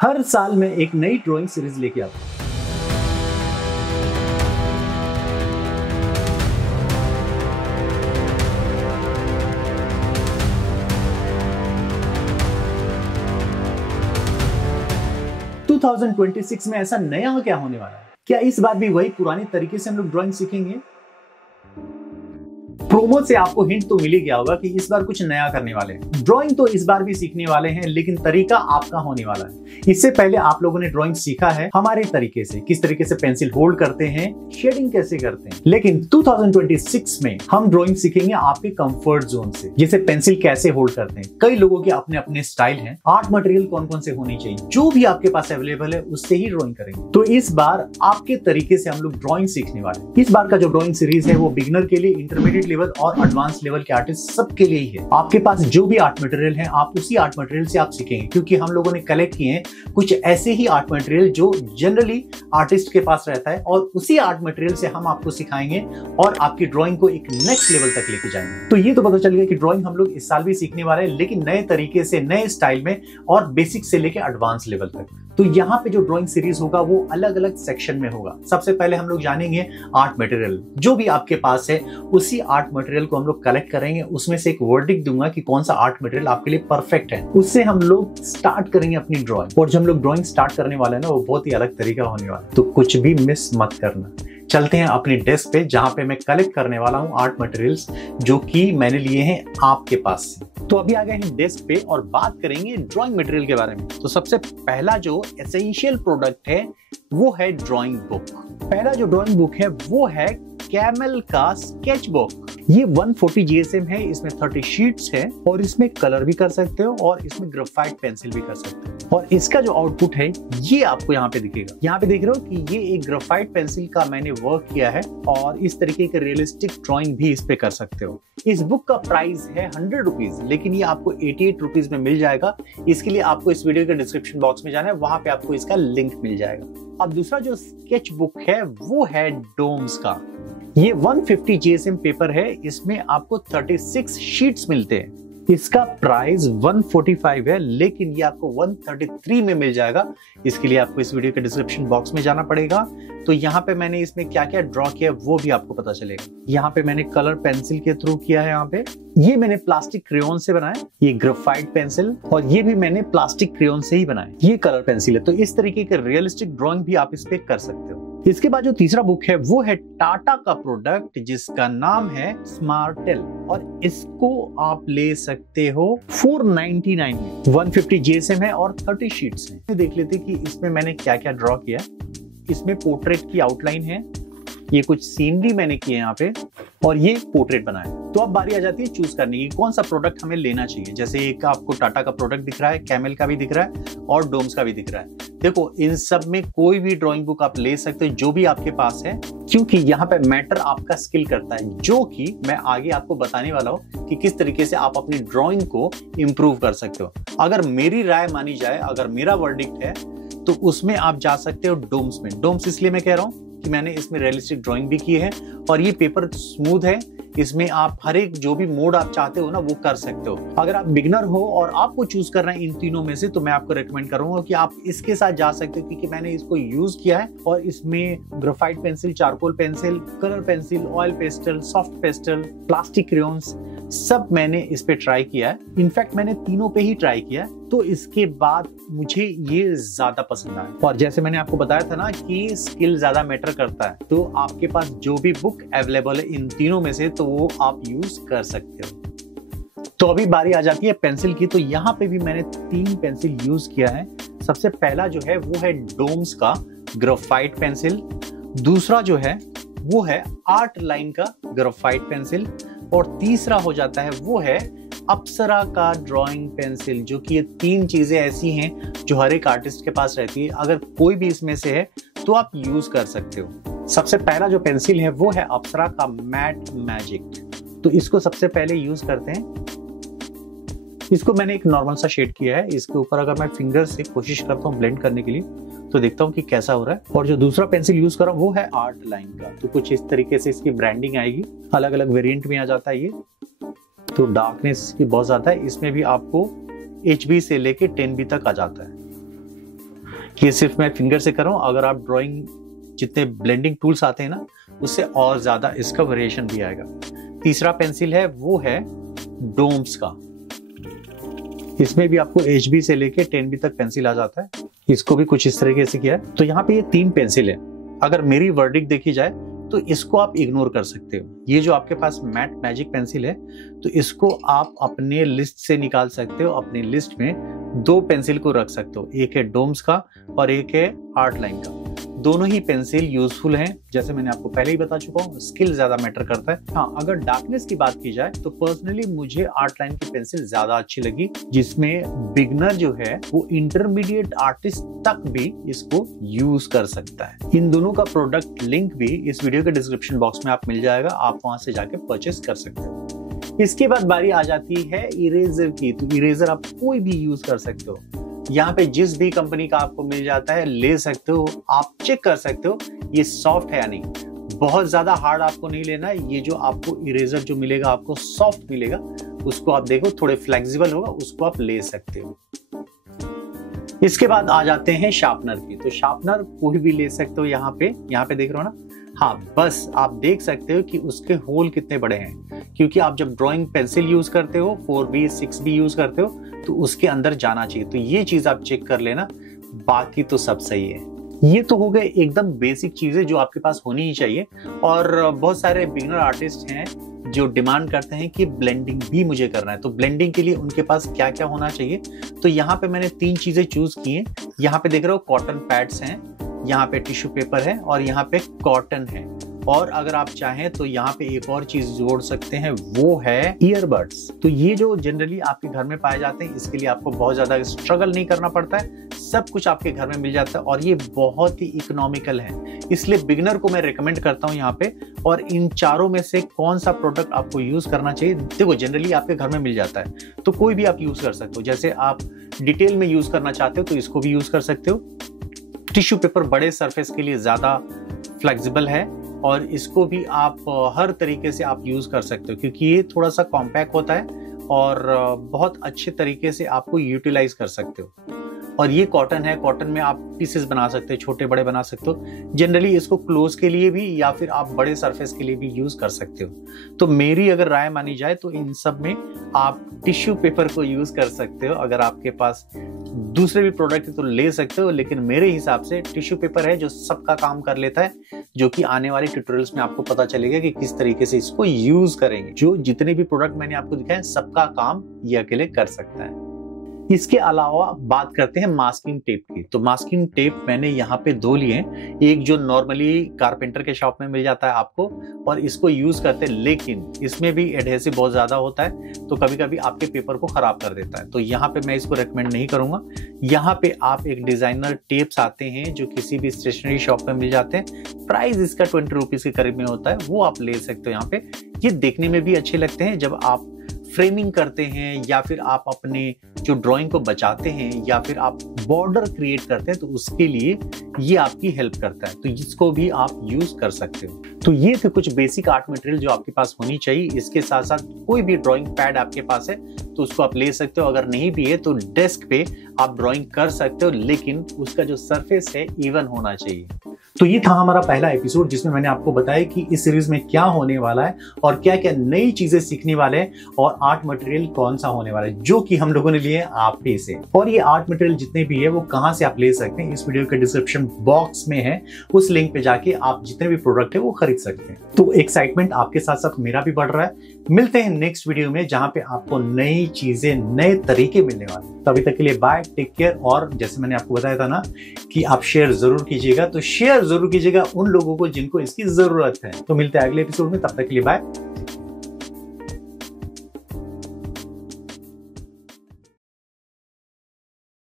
हर साल मैं एक नई ड्राइंग सीरीज लेके आता हूं। टू 2026 में ऐसा नया क्या होने वाला है? क्या इस बार भी वही पुराने तरीके से हम लोग ड्राइंग सीखेंगे? प्रोमो से आपको हिंट तो मिल ही गया होगा कि इस बार कुछ नया करने वाले हैं। ड्राइंग तो इस बार भी सीखने वाले हैं, लेकिन तरीका आपका होने वाला है। इससे पहले आप लोगों ने ड्राइंग सीखा है हमारे तरीके से, किस तरीके से पेंसिल होल्ड करते हैं, शेडिंग कैसे करते हैं। लेकिन 2026 में हम ड्राइंग सीखेंगे आपके कंफर्ट जोन से, जैसे पेंसिल कैसे होल्ड करते हैं। कई लोगों के अपने अपने स्टाइल हैं, आर्ट मटेरियल कौन कौन से होने चाहिए, जो भी आपके पास अवेलेबल है उससे ही ड्राइंग करेंगे। तो इस बार आपके तरीके से हम लोग ड्राइंग सीखने वाले हैं। इस बार का जो ड्राइंग सीरीज है वो बिगिनर के लिए, इंटरमीडिएट लेवल और एडवांस लेवल के आर्टिस्ट सबके लिए ही है। आपके पास जो भी आर्ट मटेरियल है, आप उसी आर्ट मटेरियल से आप सीखेंगे, क्योंकि हम लोगों ने कलेक्ट किए हैं कुछ ऐसे ही आर्ट मटेरियल जो जनरली आर्टिस्ट के पास रहता है, और उसी आर्ट मटेरियल से हम आपको सिखाएंगे और आपकी ड्राइंग को एक नेक्स्ट लेवल तक लेके जाएंगे। तो ये तो पता चल गया कि ड्राइंग हम लोग इस साल भी सीखने वाले हैं, लेकिन नए तरीके से, नए स्टाइल में, और बेसिक से लेके एडवांस लेवल तक। तो यहाँ पे जो ड्राइंग सीरीज होगा वो अलग अलग सेक्शन में होगा। सबसे पहले हम लोग जानेंगे आर्ट मटेरियल। जो भी आपके पास है उसी आर्ट मटेरियल को हम लोग कलेक्ट करेंगे, उसमें से एक वर्डिक्ट दूंगा कि कौन सा आर्ट मटेरियल आपके लिए परफेक्ट है। उससे हम लोग स्टार्ट करेंगे अपनी ड्राइंग। और जब हम लोग ड्राइंग स्टार्ट करने वाले हैं ना, वो बहुत ही अलग तरीका होने वाला है, तो कुछ भी मिस मत करना। चलते हैं अपनी डेस्क पे, जहां पे मैं कलेक्ट करने वाला हूं आर्ट मटेरियल्स जो कि मैंने लिए हैं आपके पास से। तो अभी आ गए हैं डेस्क पे और बात करेंगे ड्राइंग मटेरियल के बारे में। तो सबसे पहला जो एसेंशियल प्रोडक्ट है वो है ड्राइंग बुक। पहला जो ड्राइंग बुक है वो है कैमल का स्केच बुक। ये 140 GSM है, इसमें 30 शीट्स है, और इसमें कलर भी कर सकते हो और इसमें ग्रेफाइट पेंसिल भी कर सकते हो। और इसका जो आउटपुट है ये आपको यहाँ पे दिखेगा। यहाँ पे देख रहे हो कि ये एक ग्रेफाइट पेंसिल का मैंने वर्क किया है, और इस तरीके के रियलिस्टिक ड्राइंग भी इस पे कर सकते हो। इस बुक का प्राइस है 100 रुपीज, लेकिन ये आपको 88 रुपीज में मिल जाएगा। इसके लिए आपको इस वीडियो के डिस्क्रिप्शन बॉक्स में जाना है, वहां पे आपको इसका लिंक मिल जाएगा। अब दूसरा जो स्केच बुक है वो है डोम्स का। ये 150 GSM पेपर है, इसमें आपको 36 शीट्स मिलते हैं। इसका प्राइस 145 है, लेकिन ये आपको 133 में मिल जाएगा। इसके लिए आपको इस वीडियो के डिस्क्रिप्शन बॉक्स में जाना पड़ेगा। तो यहाँ पे मैंने इसमें क्या क्या ड्रॉ किया है वो भी आपको पता चलेगा। यहाँ पे मैंने कलर पेंसिल के थ्रू किया है। यहाँ पे ये मैंने प्लास्टिक क्रेयॉन से बनाया, ये ग्रेफाइट पेंसिल, और ये भी मैंने प्लास्टिक क्रेयॉन से ही बनाया। ये कलर पेंसिल है। तो इस तरीके के रियलिस्टिक ड्रॉइंग भी आप इस पे कर सकते हो। इसके बाद जो तीसरा बुक है वो है टाटा का प्रोडक्ट, जिसका नाम है स्मार्टेल, और इसको आप ले सकते हो 499 में। 150 GSM है और 30 शीट्स हैं। देख लेते कि इसमें मैंने क्या क्या ड्रॉ किया। इसमें पोर्ट्रेट की आउटलाइन है, ये कुछ सीनरी मैंने किए यहाँ पे, और ये पोर्ट्रेट बनाया। तो अब बारी आ जाती है चूज करने की कौन सा प्रोडक्ट हमें लेना चाहिए। जैसे एक आपको टाटा का प्रोडक्ट दिख रहा है, कैमल का भी दिख रहा है, और डोम्स का भी दिख रहा है। देखो, इन सब में कोई भी ड्राइंग बुक आप ले सकते हो जो भी आपके पास है, क्योंकि यहाँ पे मैटर आपका स्किल करता है, जो कि मैं आगे आपको बताने वाला हूँ कि किस तरीके से आप अपनी ड्राइंग को इंप्रूव कर सकते हो। अगर मेरी राय मानी जाए, अगर मेरा वर्डिक्ट है, तो उसमें आप जा सकते हो डोम्स में। डोम्स इसलिए मैं कह रहा हूँ कि मैंने इसमें रियलिस्टिक ड्राइंग भी की है, और ये पेपर स्मूथ है। इसमें आप हर एक जो भी मोड आप चाहते हो ना वो कर सकते हो। अगर आप बिगनर हो और आपको चूज करना है इन तीनों में से, तो मैं आपको रेकमेंड करूंगा कि आप इसके साथ जा सकते हो, क्योंकि मैंने इसको यूज किया है। और इसमें graphite pencil, charcoal pencil, colour pencil, oil pastel, soft pastel, plastic crayons, सब मैंने इस पे ट्राई किया है। इनफैक्ट मैंने तीनों पे ही ट्राई किया है। तो इसके बाद मुझे ये ज्यादा पसंद आया। और जैसे मैंने आपको बताया था ना कि स्किल ज्यादा मैटर करता है, तो आपके पास जो भी बुक अवेलेबल है इन तीनों में से, तो वो आप यूज कर सकते हो। तो अभी बारी आ जाती है पेंसिल की। तो यहाँ पे भी मैंने 3 पेंसिल यूज किया है। सबसे पहला जो है वो है डोम्स का ग्रेफाइट पेंसिल, दूसरा जो है वो है आर्ट लाइन का ग्रेफाइट पेंसिल, और तीसरा हो जाता है वो है अप्सरा का ड्राइंग पेंसिल। जो कि ये 3 चीजें ऐसी हैं जो हर एक आर्टिस्ट के पास रहती है। अगर कोई भी इसमें से है तो आप यूज कर सकते हो। सबसे पहला जो पेंसिल है वो है अप्सरा का मैट मैजिक। तो इसको सबसे पहले यूज करते हैं। इसको मैंने एक नॉर्मल सा शेड किया है। इसके ऊपर अगर मैं फिंगर से कोशिश करता हूँ ब्लेंड करने के लिए, तो देखता हूँ कि कैसा हो रहा है। और जो दूसरा पेंसिल यूज कर रहा हूँ वो है आर्ट लाइन का। तो कुछ इस तरीके से इसकी ब्रांडिंग आएगी। अलग अलग वेरिएंट में आ जाता है ये। तो डार्कनेस की बहुत ज्यादा है। इसमें भी आपको HB से लेके 10B तक आ जाता है। ये सिर्फ मैं फिंगर से कर रहा हूँ, अगर आप ड्राइंग जितने ब्लेंडिंग टूल्स आते हैं ना उससे और ज्यादा इसका वेरिएशन भी आएगा। तीसरा पेंसिल है वो है डोम्स का। इसमें भी आपको HB से लेके 10B तक पेंसिल आ जाता है। इसको भी कुछ इस तरीके से किया है। तो यहाँ पे ये 3 पेंसिल है। अगर मेरी वर्डिक्ट देखी जाए तो इसको आप इग्नोर कर सकते हो। ये जो आपके पास मैट मैजिक पेंसिल है तो इसको आप अपने लिस्ट से निकाल सकते हो। अपनी लिस्ट में 2 पेंसिल को रख सकते हो, एक है डोम्स का और एक है आर्ट लाइन का। दोनों ही पेंसिल यूजफुल हैं, जैसे मैंने आपको पहले ही बता चुका हूँ, स्किल ज्यादा मैटर करता है। हाँ, अगर डार्कनेस की बात की जाए तो पर्सनली मुझे आर्ट लाइन की पेंसिल ज्यादा अच्छी लगी, जिसमें बिगनर जो है वो इंटरमीडिएट आर्टिस्ट तक भी इसको यूज कर सकता है। इन दोनों का प्रोडक्ट लिंक भी इस वीडियो के डिस्क्रिप्शन बॉक्स में आप मिल जाएगा, आप वहां से जाके परचेस कर सकते हो। इसके बाद बारी आ जाती है इरेजर की। तो इरेजर आप कोई भी यूज कर सकते हो। यहाँ पे जिस भी कंपनी का आपको मिल जाता है ले सकते हो। आप चेक कर सकते हो ये सॉफ्ट है या नहीं। बहुत ज्यादा हार्ड आपको नहीं लेना है। ये जो आपको इरेजर जो मिलेगा आपको सॉफ्ट मिलेगा, उसको आप देखो थोड़े फ्लेक्सिबल होगा, उसको आप ले सकते हो। इसके बाद आ जाते हैं शार्पनर की। तो शार्पनर कोई भी ले सकते हो। यहाँ पे देख रहे हो ना। हाँ, बस आप देख सकते हो कि उसके होल कितने बड़े हैं, क्योंकि आप जब ड्राइंग पेंसिल यूज करते हो 4B 6B यूज करते हो तो उसके अंदर जाना चाहिए। तो ये चीज आप चेक कर लेना, बाकी तो सब सही है। ये तो हो गए एकदम बेसिक चीजें जो आपके पास होनी ही चाहिए। और बहुत सारे बिगिनर आर्टिस्ट हैं जो डिमांड करते हैं कि ब्लेंडिंग भी मुझे करना है। तो ब्लेंडिंग के लिए उनके पास क्या क्या होना चाहिए, तो यहाँ पे मैंने 3 चीजें चूज की हैं। यहाँ पे देख रहे हो कॉटन पैड्स हैं, यहाँ पे टिश्यू पेपर है और यहाँ पे कॉटन है। और अगर आप चाहें तो यहाँ पे एक और चीज जोड़ सकते हैं, वो है ईयरबड्स। तो ये जो जनरली आपके घर में पाए जाते हैं, इसके लिए आपको बहुत ज्यादा स्ट्रगल नहीं करना पड़ता है, सब कुछ आपके घर में मिल जाता है और ये बहुत ही इकोनॉमिकल है। इसलिए बिगिनर को मैं रिकमेंड करता हूँ यहाँ पे। और इन चारों में से कौन सा प्रोडक्ट आपको यूज करना चाहिए, देखो जनरली आपके घर में मिल जाता है तो कोई भी आप यूज कर सकते हो। जैसे आप डिटेल में यूज करना चाहते हो तो इसको भी यूज कर सकते हो। टिश्यू पेपर बड़े सरफेस के लिए ज्यादा फ्लेक्सिबल है और इसको भी आप हर तरीके से आप यूज कर सकते हो, क्योंकि ये थोड़ा सा कॉम्पैक्ट होता है और बहुत अच्छे तरीके से आपको यूटिलाइज कर सकते हो। और ये कॉटन है, कॉटन में आप पीसेस बना सकते हो, छोटे बड़े बना सकते हो। जनरली इसको क्लोज के लिए भी या फिर आप बड़े सरफेस के लिए भी यूज कर सकते हो। तो मेरी अगर राय मानी जाए तो इन सब में आप टिश्यू पेपर को यूज कर सकते हो। अगर आपके पास दूसरे भी प्रोडक्ट है तो ले सकते हो, लेकिन मेरे हिसाब से टिश्यू पेपर है जो सबका काम कर लेता है, जो कि आने वाले ट्यूटोरियल्स में आपको पता चलेगा कि किस तरीके से इसको यूज करेंगे। जो जितने भी प्रोडक्ट मैंने आपको दिखाए सबका काम ये अकेले कर सकता है। इसके अलावा बात करते हैं मास्किंग टेप की। तो मास्किंग टेप मैंने यहाँ पे 2 लिए हैं। एक जो नॉर्मली कारपेंटर के शॉप में मिल जाता है आपको, और इसको यूज करते हैं, लेकिन इसमें भी एडहेसिव बहुत ज्यादा होता है तो कभी कभी आपके पेपर को खराब कर देता है। तो यहाँ पे मैं इसको रेकमेंड नहीं करूंगा। यहाँ पे आप एक डिजाइनर टेप्स आते हैं जो किसी भी स्टेशनरी शॉप में मिल जाते हैं, प्राइस इसका 20 रुपीज के करीब में होता है, वो आप ले सकते हो। यहाँ पे ये देखने में भी अच्छे लगते हैं जब आप फ्रेमिंग करते हैं या फिर आप अपने जो ड्राइंग को बचाते हैं या फिर आप बॉर्डर क्रिएट करते हैं, तो उसके लिए ये आपकी हेल्प करता है। तो इसको भी आप यूज कर सकते हो। तो ये थे कुछ बेसिक आर्ट मटेरियल जो आपके पास होनी चाहिए। इसके साथ साथ कोई भी ड्राइंग पैड आपके पास है तो उसको आप ले सकते हो। अगर नहीं भी है तो डेस्क पे आप ड्राइंग कर सकते हो, लेकिन उसका जो सरफेस है इवन होना चाहिए। तो ये था हमारा पहला एपिसोड जिसमें मैंने आपको बताया कि इस सीरीज में क्या होने वाला है और क्या क्या नई चीजें सीखने वाले हैं और आर्ट मटेरियल कौन सा होने वाला है, जो कि हम लोगों ने लिए आप ही से। और ये आर्ट मटेरियल जितने भी है वो कहां से आप ले सकते हैं, इस वीडियो के डिस्क्रिप्शन बॉक्स में है, उस लिंक पे जाके आप जितने भी प्रोडक्ट है वो खरीद सकते हैं। तो एक्साइटमेंट आपके साथ साथ मेरा भी बढ़ रहा है। मिलते हैं नेक्स्ट वीडियो में जहां पे आपको नई चीजें, नए तरीके मिलने वाले हैं। तभी तक के लिए बाय, टेक केयर। और जैसे मैंने आपको बताया था ना कि आप शेयर जरूर कीजिएगा, तो शेयर जरूर कीजिएगा उन लोगों को जिनको इसकी जरूरत है। तो मिलते हैं अगले एपिसोड में, तब तक के लिए बाय।